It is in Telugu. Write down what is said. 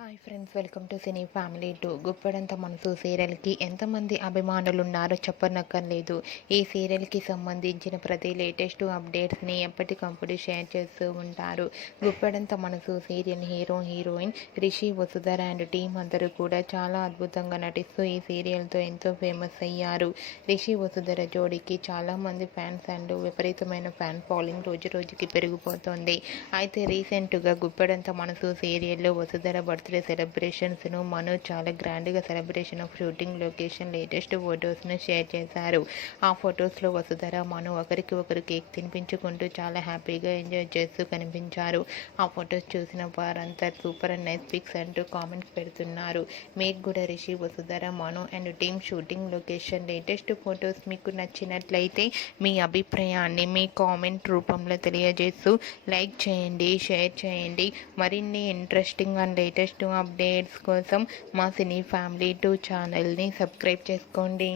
Hi friends, welcome to cine family 2. Guppedantha మనసు సీరియల్కి ఎంతమంది అభిమానులు ఉన్నారో చెప్పనక్కర్లేదు. ఈ సీరియల్కి సంబంధించిన ప్రతి లేటెస్ట్ అప్డేట్స్ని ఎప్పటికప్పుడు షేర్ చేస్తూ ఉంటారు. గుప్పెడంత మనసు serial heroine Rishi, Vasudhara and team అందరూ కూడా చాలా అద్భుతంగా నటిస్తూ ఈ సీరియల్తో ఎంతో ఫేమస్ అయ్యారు. రిషి, వసుధర జోడీకి చాలామంది ఫ్యాన్స్ అండ్ విపరీతమైన ఫ్యాన్ ఫాలోయింగ్ రోజు రోజుకి పెరిగిపోతుంది. అయితే రీసెంట్గా గుప్పెడంత మనసు సీరియల్లో వసుధర బర్త్డే సెలబ్రేషన్స్ను మను చాలా గ్రాండ్గా celebration of shooting location latest ఫొటోస్ను షేర్ చేశారు. ఆ ఫొటోస్లో వసుధర, మను ఒకరికి ఒకరు కేక్ తినిపించుకుంటూ చాలా హ్యాపీగా ఎంజాయ్ చేస్తూ కనిపించారు. ఆ ఫొటోస్ చూసిన వారంతా సూపర్ అండ్ నైస్ పిక్స్ అంటూ కామెంట్స్ పెడుతున్నారు. మీకు కూడా Rishi, Vasudhara, Manu and team shooting location latest photos మీకు నచ్చినట్లయితే మీ అభిప్రాయాన్ని మీ కామెంట్ రూపంలో తెలియజేస్తూ లైక్ చేయండి, షేర్ చేయండి. మరిన్ని ఇంట్రెస్టింగ్ అండ్ లేటెస్ట్ అప్డేట్స్ కోసం మా సినీ ఫ్యామిలీ 2 ఛానల్ని సబ్స్క్రైబ్ చేసుకోండి.